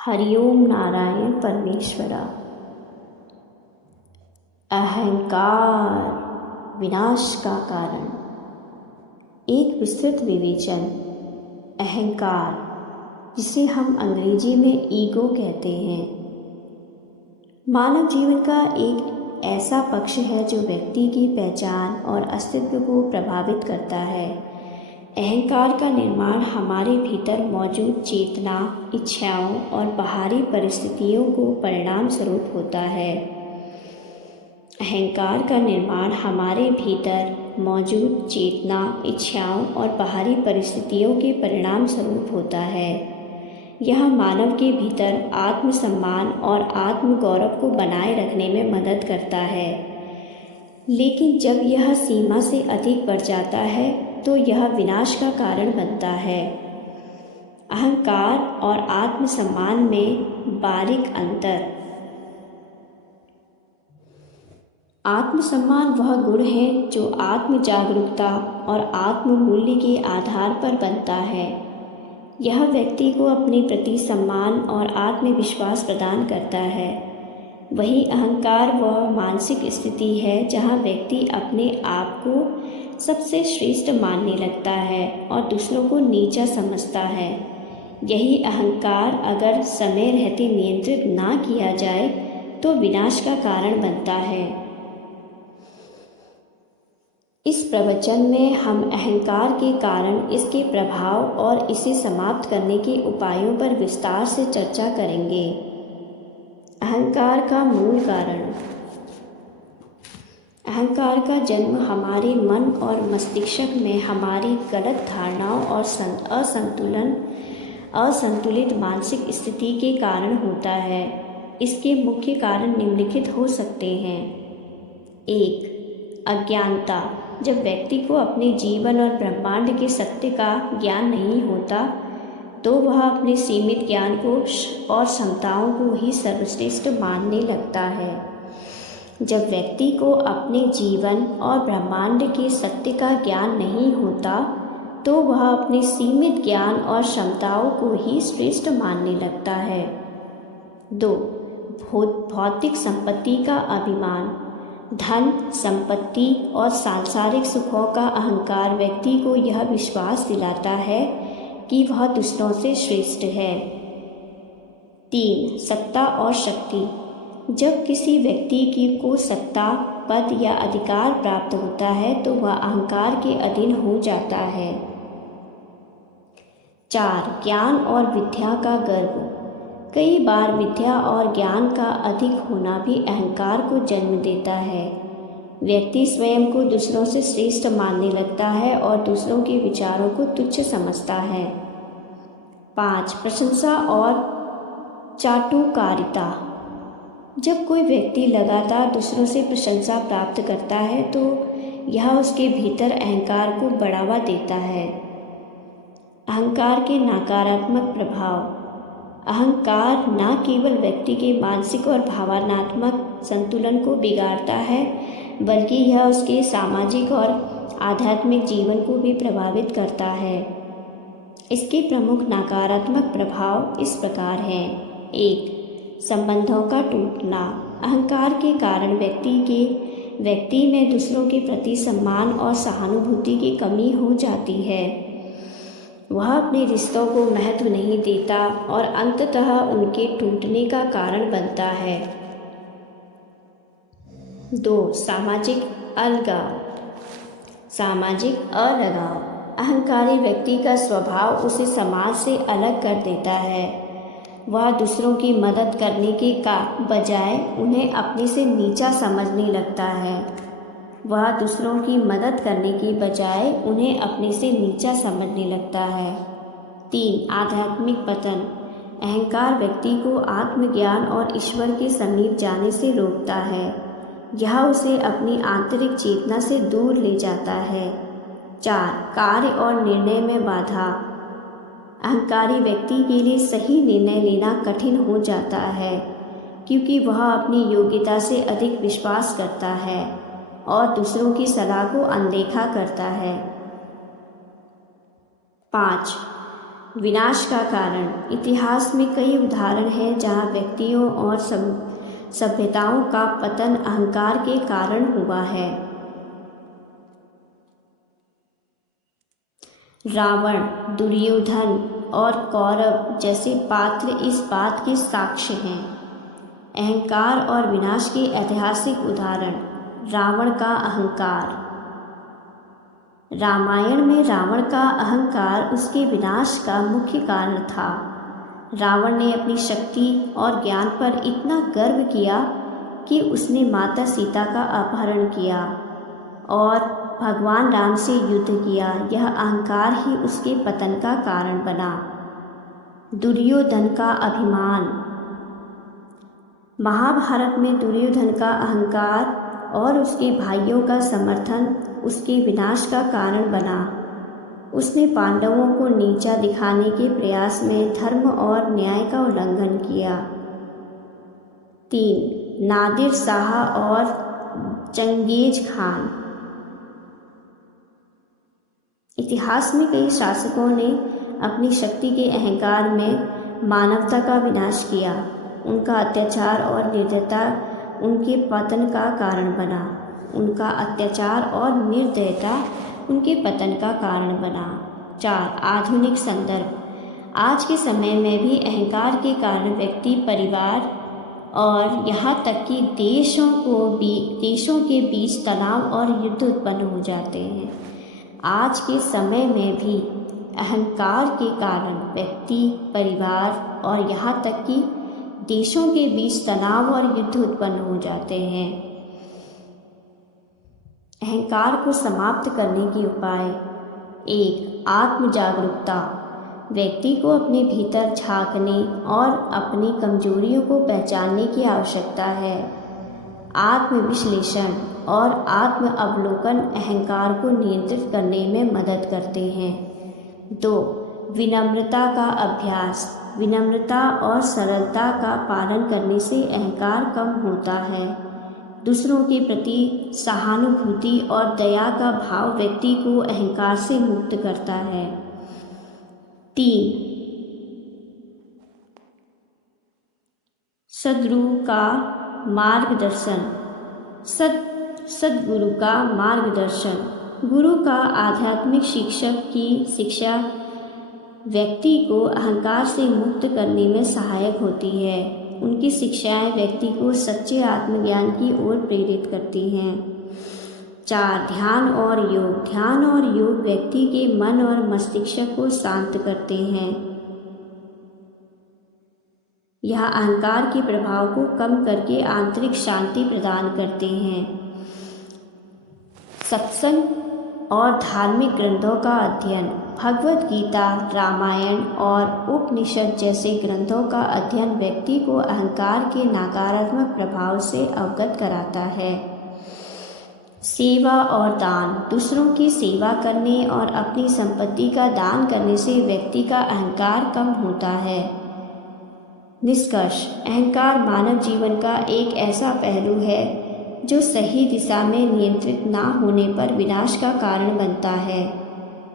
हरिओम नारायण परमेश्वरा। अहंकार विनाश का कारण। एक विस्तृत विवेचन। अहंकार, जिसे हम अंग्रेजी में ईगो कहते हैं, मानव जीवन का एक ऐसा पक्ष है जो व्यक्ति की पहचान और अस्तित्व को प्रभावित करता है। अहंकार का निर्माण हमारे भीतर मौजूद चेतना, इच्छाओं और बाहरी परिस्थितियों को परिणाम स्वरूप होता है। अहंकार का निर्माण हमारे भीतर मौजूद चेतना, इच्छाओं और बाहरी परिस्थितियों के परिणाम स्वरूप होता है। यह मानव के भीतर आत्मसम्मान और आत्मगौरव को बनाए रखने में मदद करता है, लेकिन जब यह सीमा से अधिक बढ़ जाता है तो यह विनाश का कारण बनता है। अहंकार और आत्मसम्मान में बारीक अंतर। आत्मसम्मान वह गुण है जो आत्म जागरूकता और आत्ममूल्य के आधार पर बनता है। यह व्यक्ति को अपने प्रति सम्मान और आत्मविश्वास प्रदान करता है। वही अहंकार वह मानसिक स्थिति है जहाँ व्यक्ति अपने आप को सबसे श्रेष्ठ मानने लगता है और दूसरों को नीचा समझता है। यही अहंकार अगर समय रहते नियंत्रित ना किया जाए तो विनाश का कारण बनता है। इस प्रवचन में हम अहंकार के कारण, इसके प्रभाव और इसे समाप्त करने के उपायों पर विस्तार से चर्चा करेंगे। अहंकार का मूल कारण। अहंकार का जन्म हमारे मन और मस्तिष्क में हमारी गलत धारणाओं और असंतुलित मानसिक स्थिति के कारण होता है। इसके मुख्य कारण निम्नलिखित हो सकते हैं। 1. अज्ञानता। जब व्यक्ति को अपने जीवन और ब्रह्मांड के सत्य का ज्ञान नहीं होता तो वह अपने सीमित ज्ञान को और क्षमताओं को ही सर्वश्रेष्ठ मानने लगता है। जब व्यक्ति को अपने जीवन और ब्रह्मांड के सत्य का ज्ञान नहीं होता तो वह अपने सीमित ज्ञान और क्षमताओं को ही श्रेष्ठ मानने लगता है। 2. भौतिक संपत्ति का अभिमान। धन, संपत्ति और सांसारिक सुखों का अहंकार व्यक्ति को यह विश्वास दिलाता है कि वह दूसरों से श्रेष्ठ है। 3. सत्ता और शक्ति। जब किसी व्यक्ति को सत्ता, पद या अधिकार प्राप्त होता है तो वह अहंकार के अधीन हो जाता है। 4. ज्ञान और विद्या का गर्व। कई बार विद्या और ज्ञान का अधिक होना भी अहंकार को जन्म देता है। व्यक्ति स्वयं को दूसरों से श्रेष्ठ मानने लगता है और दूसरों के विचारों को तुच्छ समझता है। 5. प्रशंसा और चाटुकारिता। जब कोई व्यक्ति लगातार दूसरों से प्रशंसा प्राप्त करता है तो यह उसके भीतर अहंकार को बढ़ावा देता है। अहंकार के नकारात्मक प्रभाव। अहंकार न केवल व्यक्ति के मानसिक और भावनात्मक संतुलन को बिगाड़ता है, बल्कि यह उसके सामाजिक और आध्यात्मिक जीवन को भी प्रभावित करता है। इसके प्रमुख नकारात्मक प्रभाव इस प्रकार हैं। 1. संबंधों का टूटना। अहंकार के कारण व्यक्ति में दूसरों के प्रति सम्मान और सहानुभूति की कमी हो जाती है। वह अपने रिश्तों को महत्व नहीं देता और अंततः उनके टूटने का कारण बनता है। 2. सामाजिक अलगाव। अहंकारी व्यक्ति का स्वभाव उसे समाज से अलग कर देता है। वह दूसरों की मदद करने के बजाय उन्हें अपने से नीचा समझने लगता है। 3. आध्यात्मिक पतन। अहंकार व्यक्ति को आत्मज्ञान और ईश्वर के समीप जाने से रोकता है। यह उसे अपनी आंतरिक चेतना से दूर ले जाता है। 4. कार्य और निर्णय में बाधा। अहंकारी व्यक्ति के लिए सही निर्णय लेना कठिन हो जाता है क्योंकि वह अपनी योग्यता से अधिक विश्वास करता है और दूसरों की सलाह को अनदेखा करता है। 5. विनाश का कारण। इतिहास में कई उदाहरण हैं जहाँ व्यक्तियों और सभ्यताओं का पतन अहंकार के कारण हुआ है। रावण, दुर्योधन और कौरव जैसे पात्र इस बात के साक्ष्य हैं। अहंकार और विनाश के ऐतिहासिक उदाहरण। रावण का अहंकार। रामायण में रावण का अहंकार उसके विनाश का मुख्य कारण था। रावण ने अपनी शक्ति और ज्ञान पर इतना गर्व किया कि उसने माता सीता का अपहरण किया और भगवान राम से युद्ध किया। यह अहंकार ही उसके पतन का कारण बना। दुर्योधन का अभिमान। महाभारत में दुर्योधन का अहंकार और उसके भाइयों का समर्थन उसके विनाश का कारण बना। उसने पांडवों को नीचा दिखाने के प्रयास में धर्म और न्याय का उल्लंघन किया। 3. नादिर शाह और चंगेज खान। इतिहास में कई शासकों ने अपनी शक्ति के अहंकार में मानवता का विनाश किया। उनका अत्याचार और निर्दयता उनके पतन का कारण बना। 4. आधुनिक संदर्भ। आज के समय में भी अहंकार के कारण व्यक्ति, परिवार और यहाँ तक कि देशों के बीच तनाव और युद्ध उत्पन्न हो जाते हैं। आज के समय में भी अहंकार के कारण व्यक्ति, परिवार और यहाँ तक कि देशों के बीच तनाव और युद्ध उत्पन्न हो जाते हैं। अहंकार को समाप्त करने के उपाय। 1. आत्म जागरूकता। व्यक्ति को अपने भीतर झांकने और अपनी कमजोरियों को पहचानने की आवश्यकता है। आत्मविश्लेषण और आत्म अवलोकन अहंकार को नियंत्रित करने में मदद करते हैं। 2. विनम्रता का अभ्यास। विनम्रता और सरलता का पालन करने से अहंकार कम होता है। दूसरों के प्रति सहानुभूति और दया का भाव व्यक्ति को अहंकार से मुक्त करता है। 3. सद्गुरु का मार्गदर्शन। सद्गुरु का मार्गदर्शन। गुरु का आध्यात्मिक शिक्षक की शिक्षा व्यक्ति को अहंकार से मुक्त करने में सहायक होती है। उनकी शिक्षाएं व्यक्ति को सच्चे आत्मज्ञान की ओर प्रेरित करती हैं। 4. ध्यान और योग। ध्यान और योग व्यक्ति के मन और मस्तिष्क को शांत करते हैं। यह अहंकार के प्रभाव को कम करके आंतरिक शांति प्रदान करते हैं। सत्संग और धार्मिक ग्रंथों का अध्ययन। भगवद गीता, रामायण और उपनिषद जैसे ग्रंथों का अध्ययन व्यक्ति को अहंकार के नकारात्मक प्रभाव से अवगत कराता है। सेवा और दान। दूसरों की सेवा करने और अपनी संपत्ति का दान करने से व्यक्ति का अहंकार कम होता है। निष्कर्ष। अहंकार मानव जीवन का एक ऐसा पहलू है जो सही दिशा में नियंत्रित ना होने पर विनाश का कारण बनता है।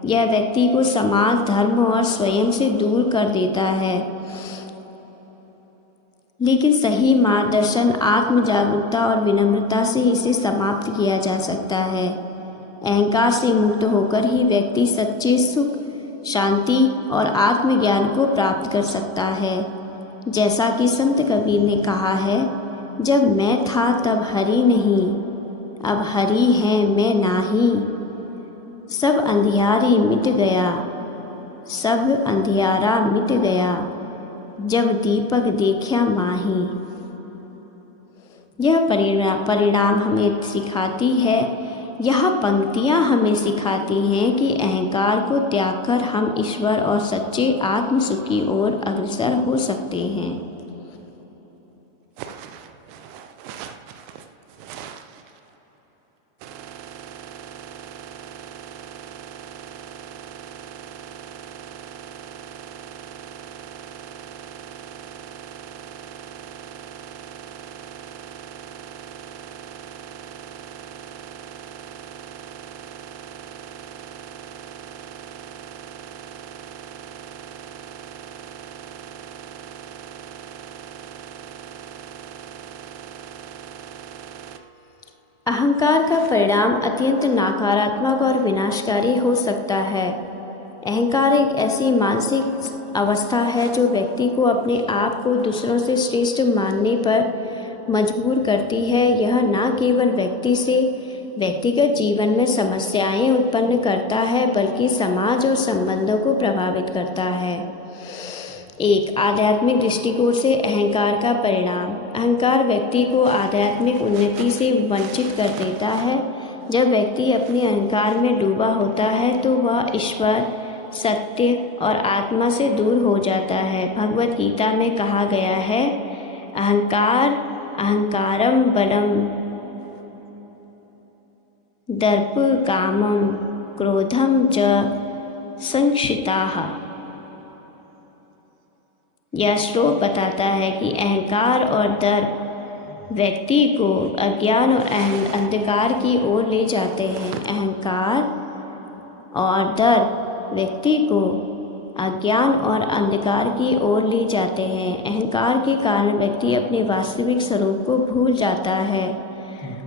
यह व्यक्ति को समाज, धर्म और स्वयं से दूर कर देता है। लेकिन सही मार्गदर्शन, आत्म जागरूकता और विनम्रता से इसे समाप्त किया जा सकता है। अहंकार से मुक्त होकर ही व्यक्ति सच्चे सुख, शांति और आत्मज्ञान को प्राप्त कर सकता है। जैसा कि संत कबीर ने कहा है, जब मैं था तब हरि नहीं, अब हरि है मैं नाही। सब अंधियारी मिट गया, सब अंधियारा मिट गया, जब दीपक देखा माही। यह परिणाम हमें सिखाती है, यह पंक्तियाँ हमें सिखाती हैं कि अहंकार को त्याग कर हम ईश्वर और सच्चे आत्म सुख की ओर अग्रसर हो सकते हैं। अहंकार का परिणाम अत्यंत नकारात्मक और विनाशकारी हो सकता है। अहंकार एक ऐसी मानसिक अवस्था है जो व्यक्ति को अपने आप को दूसरों से श्रेष्ठ मानने पर मजबूर करती है। यह न केवल व्यक्ति से व्यक्तिगत जीवन में समस्याएं उत्पन्न करता है, बल्कि समाज और संबंधों को प्रभावित करता है। एक आध्यात्मिक दृष्टिकोण से अहंकार का परिणाम। अहंकार व्यक्ति को आध्यात्मिक उन्नति से वंचित कर देता है। जब व्यक्ति अपने अहंकार में डूबा होता है तो वह ईश्वर, सत्य और आत्मा से दूर हो जाता है। भगवत गीता में कहा गया है, अहंकारम बलम दर्प कामम क्रोधम च संक्षिताः। यह श्लोक बताता है कि अहंकार और दर्प व्यक्ति को अज्ञान और अंधकार की ओर ले जाते हैं। अहंकार और दर्प व्यक्ति को अज्ञान और अंधकार की ओर ले जाते हैं। अहंकार के कारण व्यक्ति अपने वास्तविक स्वरूप को भूल जाता है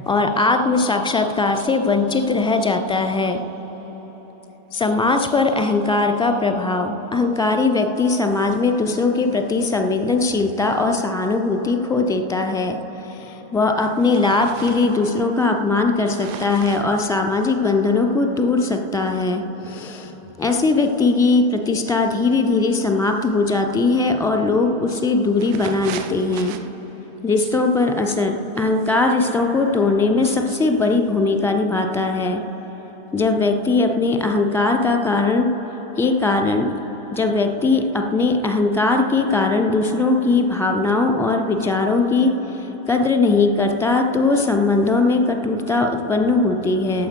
और आत्म साक्षात्कार से वंचित रह जाता है। समाज पर अहंकार का प्रभाव। अहंकारी व्यक्ति समाज में दूसरों के प्रति संवेदनशीलता और सहानुभूति खो देता है। वह अपने लाभ के लिए दूसरों का अपमान कर सकता है और सामाजिक बंधनों को तोड़ सकता है। ऐसे व्यक्ति की प्रतिष्ठा धीरे धीरे समाप्त हो जाती है और लोग उससे दूरी बना लेते हैं। रिश्तों पर असर। अहंकार रिश्तों को तोड़ने में सबसे बड़ी भूमिका निभाता है। जब व्यक्ति अपने अहंकार के कारण दूसरों की भावनाओं और विचारों की कद्र नहीं करता तो संबंधों में कटुता उत्पन्न होती है।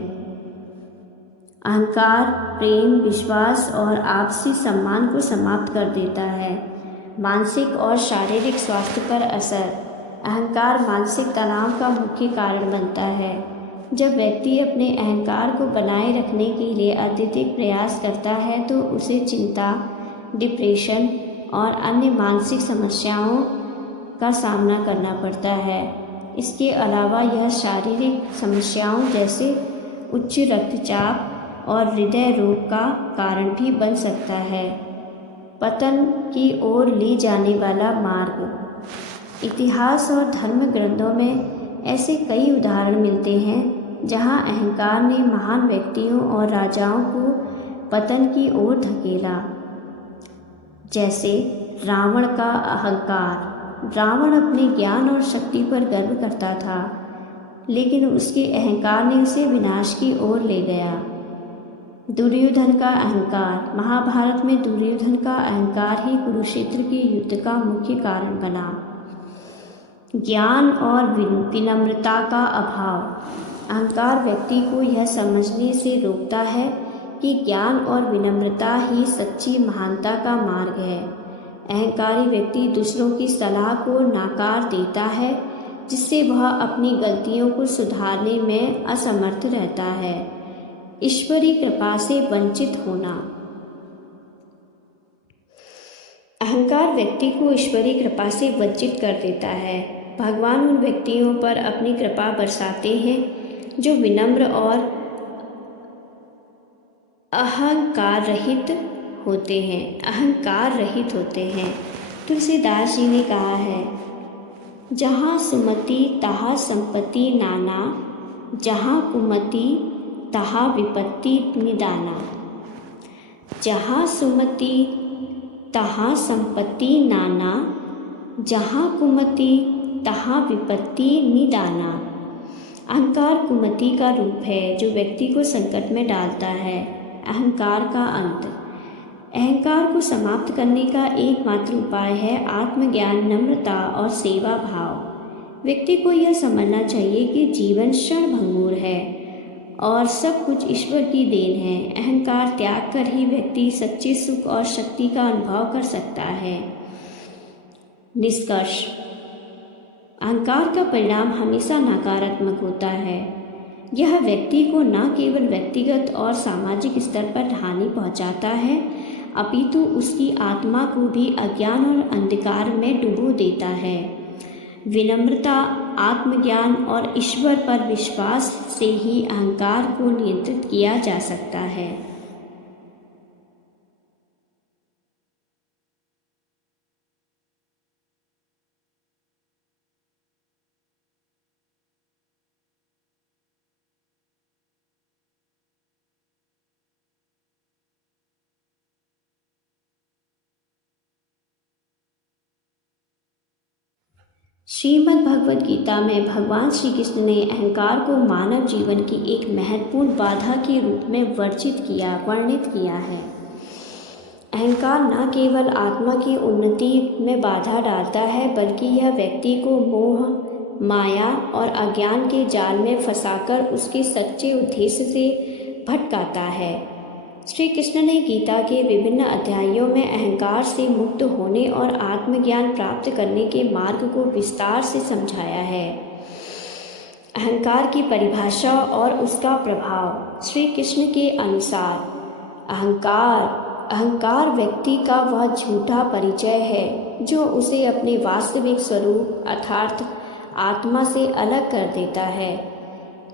अहंकार प्रेम, विश्वास और आपसी सम्मान को समाप्त कर देता है। मानसिक और शारीरिक स्वास्थ्य पर असर। अहंकार मानसिक तनाव का मुख्य कारण बनता है। जब व्यक्ति अपने अहंकार को बनाए रखने के लिए अत्यधिक प्रयास करता है तो उसे चिंता, डिप्रेशन और अन्य मानसिक समस्याओं का सामना करना पड़ता है। इसके अलावा यह शारीरिक समस्याओं जैसे उच्च रक्तचाप और हृदय रोग का कारण भी बन सकता है। पतन की ओर ले जाने वाला मार्ग। इतिहास और धर्म ग्रंथों में ऐसे कई उदाहरण मिलते हैं जहां अहंकार ने महान व्यक्तियों और राजाओं को पतन की ओर धकेला। जैसे रावण का अहंकार। रावण अपने ज्ञान और शक्ति पर गर्व करता था, लेकिन उसके अहंकार ने उसे विनाश की ओर ले गया। दुर्योधन का अहंकार। महाभारत में दुर्योधन का अहंकार ही कुरुक्षेत्र के युद्ध का मुख्य कारण बना। ज्ञान और विनम्रता का अभाव। अहंकार व्यक्ति को यह समझने से रोकता है कि ज्ञान और विनम्रता ही सच्ची महानता का मार्ग है। अहंकारी व्यक्ति दूसरों की सलाह को नकार देता है, जिससे वह अपनी गलतियों को सुधारने में असमर्थ रहता है। ईश्वरीय कृपा से वंचित होना। अहंकार व्यक्ति को ईश्वरीय कृपा से वंचित कर देता है। भगवान उन व्यक्तियों पर अपनी कृपा बरसाते हैं जो विनम्र और अहंकार रहित होते हैं। तुलसीदास जी ने कहा है, जहाँ सुमति तहाँ संपत्ति नाना, जहाँ कुमति तहाँ विपत्ति निदाना। जहाँ सुमति तहाँ संपत्ति नाना, जहाँ कुमति तहाँ विपत्ति निदाना। अहंकार कुमति का रूप है जो व्यक्ति को संकट में डालता है। अहंकार का अंत। अहंकार को समाप्त करने का एकमात्र उपाय है आत्मज्ञान, नम्रता और सेवा भाव। व्यक्ति को यह समझना चाहिए कि जीवन क्षणभंगुर है और सब कुछ ईश्वर की देन है। अहंकार त्याग कर ही व्यक्ति सच्चे सुख और शक्ति का अनुभव कर सकता है। निष्कर्ष। अहंकार का परिणाम हमेशा नकारात्मक होता है। यह व्यक्ति को न केवल व्यक्तिगत और सामाजिक स्तर पर हानि पहुंचाता है, अपितु उसकी आत्मा को भी अज्ञान और अंधकार में डुबो देता है। विनम्रता आत्मज्ञान और ईश्वर पर विश्वास से ही अहंकार को नियंत्रित किया जा सकता है। श्रीमद् भगवद गीता में भगवान श्री कृष्ण ने अहंकार को मानव जीवन की एक महत्वपूर्ण बाधा के रूप में वर्णित किया है। अहंकार न केवल आत्मा की उन्नति में बाधा डालता है, बल्कि यह व्यक्ति को मोह, माया और अज्ञान के जाल में फंसाकर उसके सच्चे उद्देश्य से भटकाता है। श्री कृष्ण ने गीता के विभिन्न अध्यायों में अहंकार से मुक्त होने और आत्मज्ञान प्राप्त करने के मार्ग को विस्तार से समझाया है। अहंकार की परिभाषा और उसका प्रभाव। श्री कृष्ण के अनुसार अहंकार व्यक्ति का वह झूठा परिचय है जो उसे अपने वास्तविक स्वरूप अर्थात आत्मा से अलग कर देता है।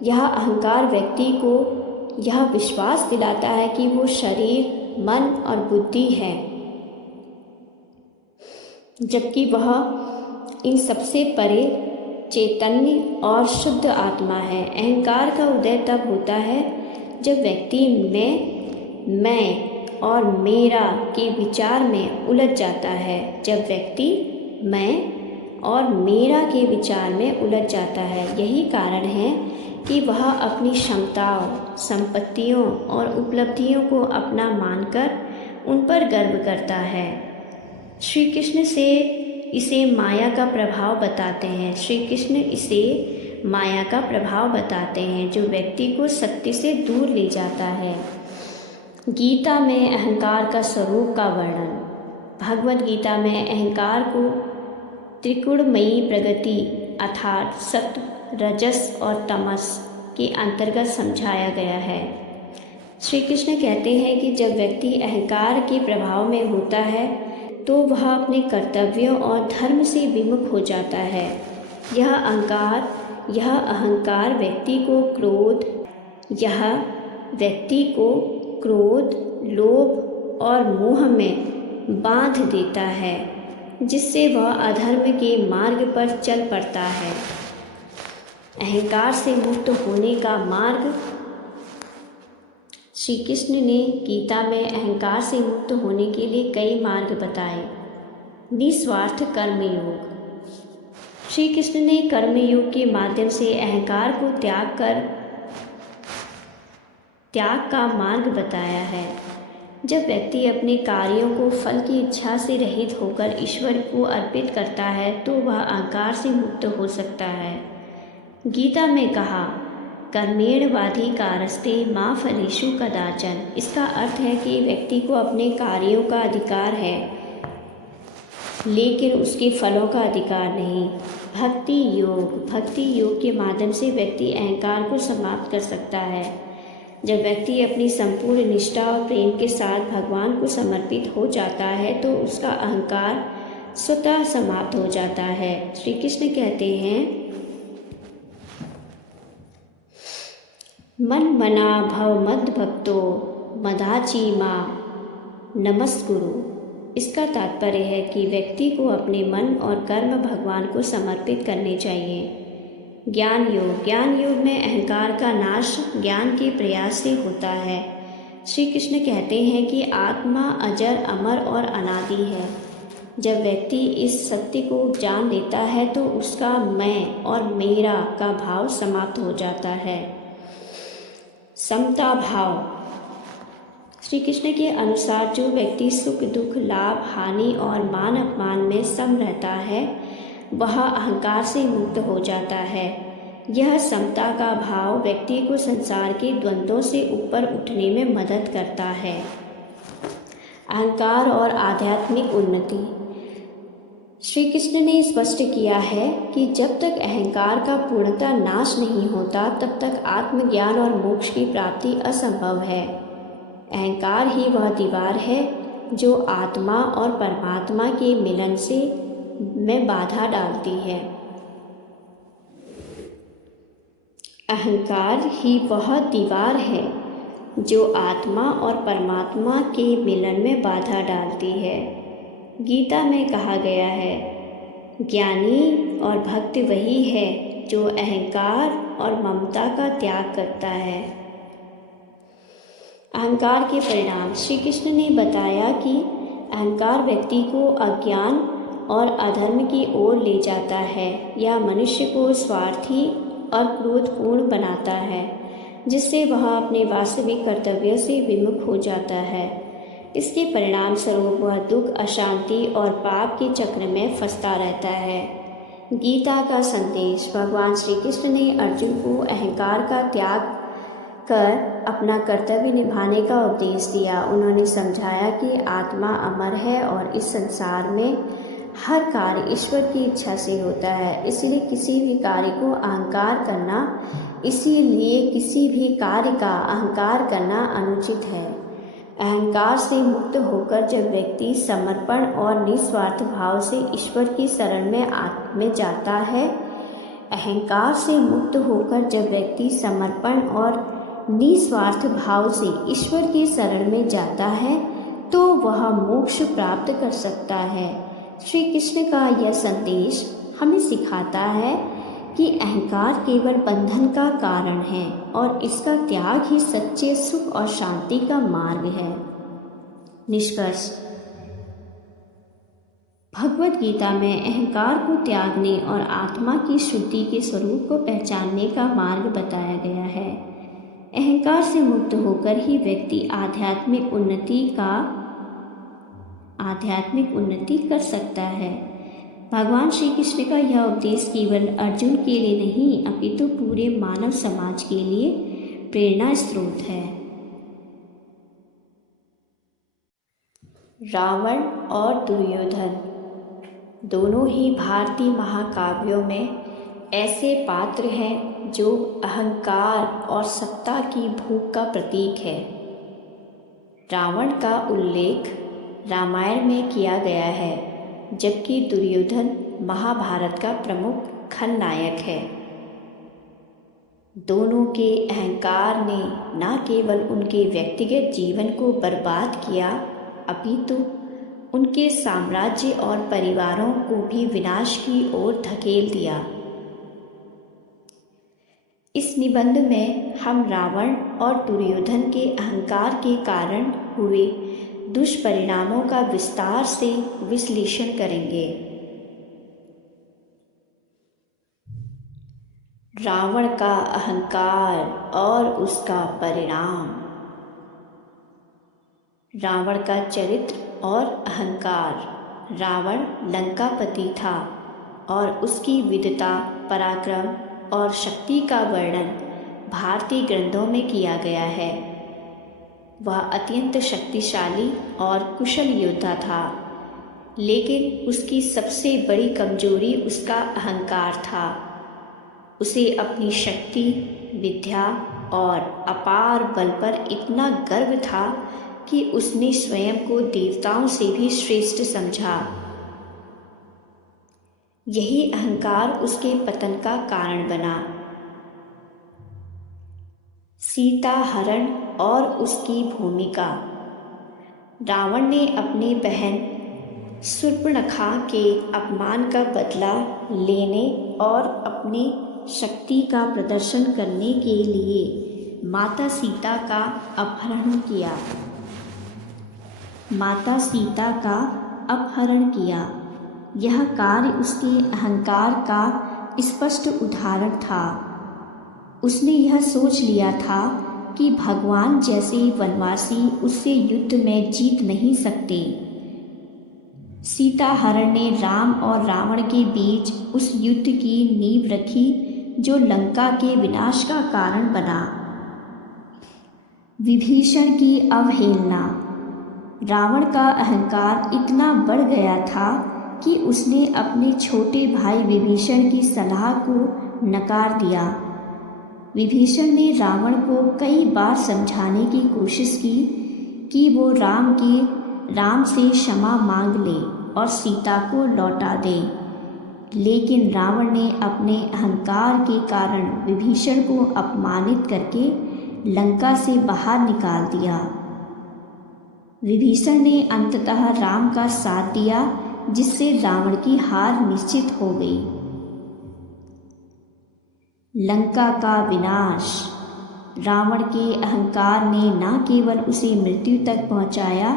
यह अहंकार व्यक्ति को यह विश्वास दिलाता है कि वो शरीर, मन और बुद्धि है, जबकि वह इन सबसे परे चैतन्य और शुद्ध आत्मा है। अहंकार का उदय तब होता है जब व्यक्ति मैं और मेरा के विचार में उलझ जाता है। जब व्यक्ति मैं और मेरा के विचार में उलझ जाता है, यही कारण है कि वह अपनी क्षमताओं, संपत्तियों और उपलब्धियों को अपना मानकर उन पर गर्व करता है। श्री कृष्ण इसे माया का प्रभाव बताते हैं। श्री कृष्ण इसे माया का प्रभाव बताते हैं जो व्यक्ति को सत्य से दूर ले जाता है। गीता में अहंकार का स्वरूप का वर्णन। भगवद गीता में अहंकार को त्रिगुणमयी प्रकृति अर्थात सत्व, रजस और तमस के अंतर्गत समझाया गया है। श्री कृष्ण कहते हैं कि जब व्यक्ति अहंकार के प्रभाव में होता है तो वह अपने कर्तव्यों और धर्म से विमुख हो जाता है। यह अहंकार व्यक्ति को क्रोध, लोभ और मोह में बांध देता है, जिससे वह अधर्म के मार्ग पर चल पड़ता है। अहंकार से मुक्त होने का मार्ग। श्री कृष्ण ने गीता में अहंकार से मुक्त होने के लिए कई मार्ग बताए। निस्वार्थ कर्मयोग। श्री कृष्ण ने कर्मयोग के माध्यम से अहंकार को त्याग का मार्ग बताया है। जब व्यक्ति अपने कार्यों को फल की इच्छा से रहित होकर ईश्वर को अर्पित करता है तो वह अहंकार से मुक्त हो सकता है। गीता में कहा, कर्मेणवाधिकारस्ते मा फलेषु कदाचन। इसका अर्थ है कि व्यक्ति को अपने कार्यों का अधिकार है, लेकिन उसके फलों का अधिकार नहीं। भक्ति योग के माध्यम से व्यक्ति अहंकार को समाप्त कर सकता है। जब व्यक्ति अपनी संपूर्ण निष्ठा और प्रेम के साथ भगवान को समर्पित हो जाता है तो उसका अहंकार स्वतः समाप्त हो जाता है। श्री कृष्ण कहते हैं, मन मना भव मद भक्तो मदाची मां नमस्कुरु। इसका तात्पर्य है कि व्यक्ति को अपने मन और कर्म भगवान को समर्पित करने चाहिए। ज्ञान योग में अहंकार का नाश ज्ञान के प्रयास से होता है। श्री कृष्ण कहते हैं कि आत्मा अजर, अमर और अनादि है। जब व्यक्ति इस सत्य को जान लेता है तो उसका मैं और मेरा का भाव समाप्त हो जाता है। समता भाव। श्री कृष्ण के अनुसार जो व्यक्ति सुख, दुख, लाभ, हानि और मान अपमान में सम रहता है वह अहंकार से मुक्त हो जाता है। यह समता का भाव व्यक्ति को संसार के द्वंद्वों से ऊपर उठने में मदद करता है। अहंकार और आध्यात्मिक उन्नति। श्री कृष्ण ने स्पष्ट किया है कि जब तक अहंकार का पूर्णतः नाश नहीं होता तब तक आत्मज्ञान और मोक्ष की प्राप्ति असंभव है। अहंकार ही वह दीवार है जो आत्मा और परमात्मा के मिलन में बाधा डालती है। अहंकार ही वह दीवार है जो आत्मा और परमात्मा के मिलन में बाधा डालती है। गीता में कहा गया है, ज्ञानी और भक्त वही है जो अहंकार और ममता का त्याग करता है। अहंकार के परिणाम श्री कृष्ण ने बताया कि अहंकार व्यक्ति को अज्ञान और अधर्म की ओर ले जाता है। यह मनुष्य को स्वार्थी और क्रोधपूर्ण बनाता है, जिससे वह अपने वास्तविक कर्तव्यों से विमुख हो जाता है। इसके परिणाम स्वरूप वह दुख, अशांति और पाप के चक्र में फंसता रहता है। गीता का संदेश भगवान श्री कृष्ण ने अर्जुन को अहंकार का त्याग कर अपना कर्तव्य निभाने का उपदेश दिया। उन्होंने समझाया कि आत्मा अमर है और इस संसार में हर कार्य ईश्वर की इच्छा से होता है। इसलिए किसी भी कार्य को अहंकार करना इसीलिए किसी भी कार्य का अहंकार करना अनुचित है। अहंकार से मुक्त होकर जब व्यक्ति समर्पण और निस्वार्थ भाव से ईश्वर की शरण में जाता है, अहंकार से मुक्त होकर जब व्यक्ति समर्पण और निस्वार्थ भाव से ईश्वर की शरण में जाता है तो वह मोक्ष प्राप्त कर सकता है। श्री कृष्ण का यह संदेश हमें सिखाता है कि अहंकार केवल बंधन का कारण है और इसका त्याग ही सच्चे सुख और शांति का मार्ग है। निष्कर्ष, भगवत गीता में अहंकार को त्यागने और आत्मा की शुद्धि के स्वरूप को पहचानने का मार्ग बताया गया है। अहंकार से मुक्त होकर ही व्यक्ति आध्यात्मिक उन्नति कर सकता है। भगवान श्री कृष्ण का यह उपदेश केवल अर्जुन के लिए नहीं अपितु पूरे मानव समाज के लिए प्रेरणा स्रोत है। रावण और दुर्योधन दोनों ही भारतीय महाकाव्यों में ऐसे पात्र हैं जो अहंकार और सत्ता की भूख का प्रतीक है। रावण का उल्लेख रामायण में किया गया है, जबकि दुर्योधन महाभारत का प्रमुख खलनायक है। दोनों के अहंकार ने न केवल उनके व्यक्तिगत जीवन को बर्बाद किया, अपितु उनके साम्राज्य और परिवारों को भी विनाश की ओर धकेल दिया। इस निबंध में हम रावण और दुर्योधन के अहंकार के कारण हुए दुष्परिणामों का विस्तार से विश्लेषण करेंगे। रावण का अहंकार और उसका परिणाम। रावण का चरित्र और अहंकार। रावण लंकापति था और उसकी विद्वता, पराक्रम और शक्ति का वर्णन भारतीय ग्रंथों में किया गया है। वह अत्यंत शक्तिशाली और कुशल योद्धा था, लेकिन उसकी सबसे बड़ी कमजोरी उसका अहंकार था। उसे अपनी शक्ति, विद्या और अपार बल पर इतना गर्व था कि उसने स्वयं को देवताओं से भी श्रेष्ठ समझा। यही अहंकार उसके पतन का कारण बना। सीता हरण और उसकी भूमिका। रावण ने अपनी बहन शूर्पणखा के अपमान का बदला लेने और अपनी शक्ति का प्रदर्शन करने के लिए माता सीता का अपहरण किया। यह कार्य उसके अहंकार का स्पष्ट उदाहरण था। उसने यह सोच लिया था कि भगवान जैसे वनवासी उससे युद्ध में जीत नहीं सकते। सीता हरण ने राम और रावण के बीच उस युद्ध की नींव रखी जो लंका के विनाश का कारण बना। विभीषण की अवहेलना। रावण का अहंकार इतना बढ़ गया था कि उसने अपने छोटे भाई विभीषण की सलाह को नकार दिया। विभीषण ने रावण को कई बार समझाने की कोशिश की कि वो राम से क्षमा मांग ले और सीता को लौटा दे, लेकिन रावण ने अपने अहंकार के कारण विभीषण को अपमानित करके लंका से बाहर निकाल दिया। विभीषण ने अंततः राम का साथ दिया, जिससे रावण की हार निश्चित हो गई। लंका का विनाश। रावण के अहंकार ने न केवल उसे मृत्यु तक पहुंचाया,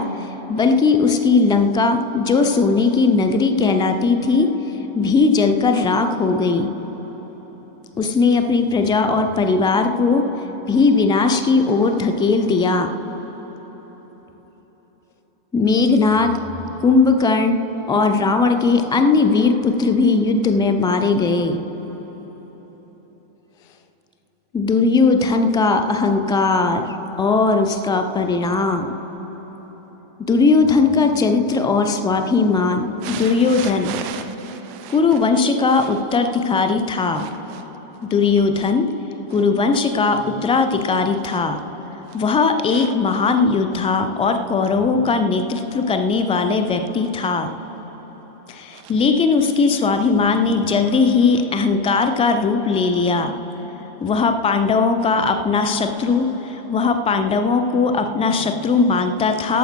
बल्कि उसकी लंका, जो सोने की नगरी कहलाती थी, भी जलकर राख हो गई। उसने अपनी प्रजा और परिवार को भी विनाश की ओर धकेल दिया। मेघनाद, कुंभकर्ण और रावण के अन्य वीर पुत्र भी युद्ध में मारे गए। दुर्योधन का अहंकार और उसका परिणाम। दुर्योधन का चरित्र और स्वाभिमान। दुर्योधन कुरुवंश का उत्तराधिकारी था। दुर्योधन कुरुवंश का उत्तराधिकारी था। वह एक महान योद्धा और कौरवों का नेतृत्व करने वाले व्यक्ति था, लेकिन उसके स्वाभिमान ने जल्दी ही अहंकार का रूप ले लिया। वह पांडवों को अपना शत्रु मानता था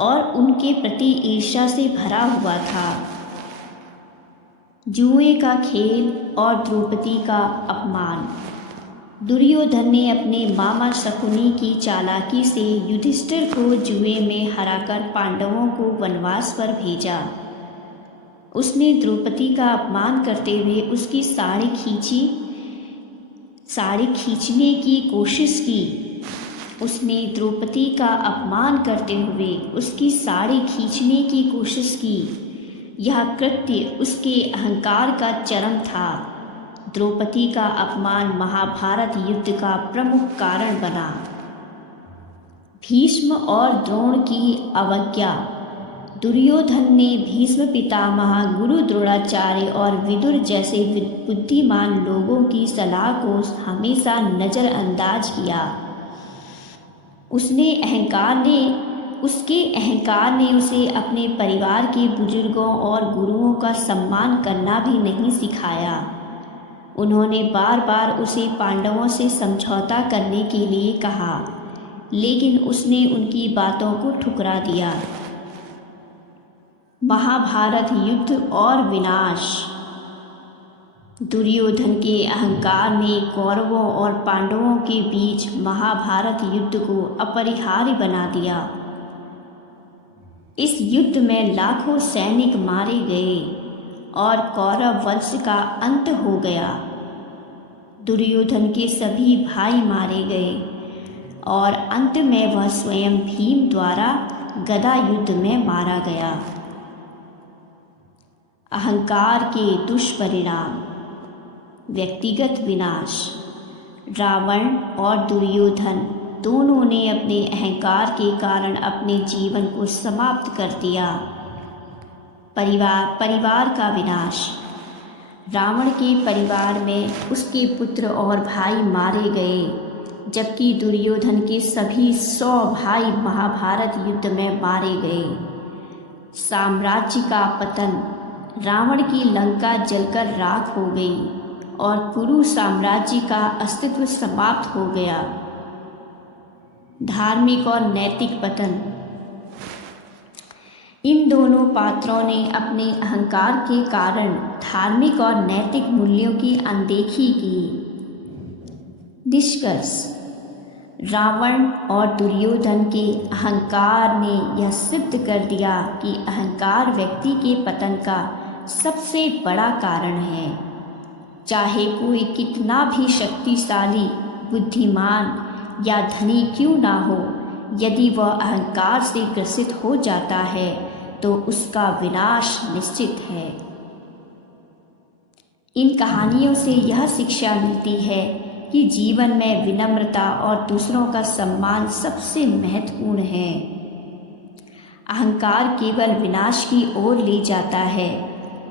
और उनके प्रति ईर्ष्या से भरा हुआ था। जुए का खेल और द्रौपदी का अपमान। दुर्योधन ने अपने मामा शकुनी की चालाकी से युधिष्ठिर को जुए में हराकर पांडवों को वनवास पर भेजा। उसने द्रौपदी का अपमान करते हुए उसकी साड़ी खींचने की कोशिश की। उसने द्रौपदी का अपमान करते हुए उसकी साड़ी खींचने की कोशिश की। यह कृत्य उसके अहंकार का चरम था। द्रौपदी का अपमान महाभारत युद्ध का प्रमुख कारण बना। भीष्म और द्रोण की अवज्ञा। दुर्योधन ने भीष्म पितामह, गुरु द्रोणाचार्य और विदुर जैसे बुद्धिमान लोगों की सलाह को हमेशा नज़रअंदाज किया। उसके अहंकार ने उसे अपने परिवार के बुजुर्गों और गुरुओं का सम्मान करना भी नहीं सिखाया। उन्होंने बार बार उसे पांडवों से समझौता करने के लिए कहा, लेकिन उसने उनकी बातों को ठुकरा दिया। महाभारत युद्ध और विनाश। दुर्योधन के अहंकार ने कौरवों और पांडवों के बीच महाभारत युद्ध को अपरिहार्य बना दिया। इस युद्ध में लाखों सैनिक मारे गए और कौरव वंश का अंत हो गया। दुर्योधन के सभी भाई मारे गए और अंत में वह स्वयं भीम द्वारा गदा युद्ध में मारा गया। अहंकार के दुष्परिणाम। व्यक्तिगत विनाश। रावण और दुर्योधन दोनों ने अपने अहंकार के कारण अपने जीवन को समाप्त कर दिया। परिवार का विनाश। रावण के परिवार में उसके पुत्र और भाई मारे गए, जबकि दुर्योधन के सभी 100 भाई महाभारत युद्ध में मारे गए। साम्राज्य का पतन। रावण की लंका जलकर राख हो गई और कुरु साम्राज्य का अस्तित्व समाप्त हो गया। धार्मिक और नैतिक पतन। इन दोनों पात्रों ने अपने अहंकार के कारण धार्मिक और नैतिक मूल्यों की अनदेखी की। निष्कर्ष। रावण और दुर्योधन के अहंकार ने यह सिद्ध कर दिया कि अहंकार व्यक्ति के पतन का सबसे बड़ा कारण है। चाहे कोई कितना भी शक्तिशाली, बुद्धिमान या धनी क्यों ना हो, यदि वह अहंकार से ग्रसित हो जाता है तो उसका विनाश निश्चित है। इन कहानियों से यह शिक्षा मिलती है कि जीवन में विनम्रता और दूसरों का सम्मान सबसे महत्वपूर्ण है। अहंकार केवल विनाश की ओर ले जाता है,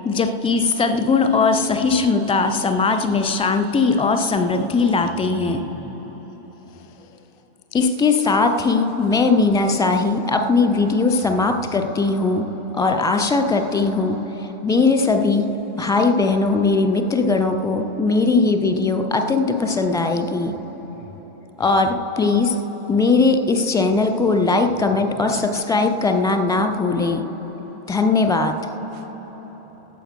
जबकि सद्गुण और सहिष्णुता समाज में शांति और समृद्धि लाते हैं। इसके साथ ही मैं मीना शाही अपनी वीडियो समाप्त करती हूँ और आशा करती हूँ मेरे सभी भाई बहनों, मेरे मित्रगणों को मेरी ये वीडियो अत्यंत पसंद आएगी और प्लीज़ मेरे इस चैनल को लाइक, कमेंट और सब्सक्राइब करना ना भूलें। धन्यवाद।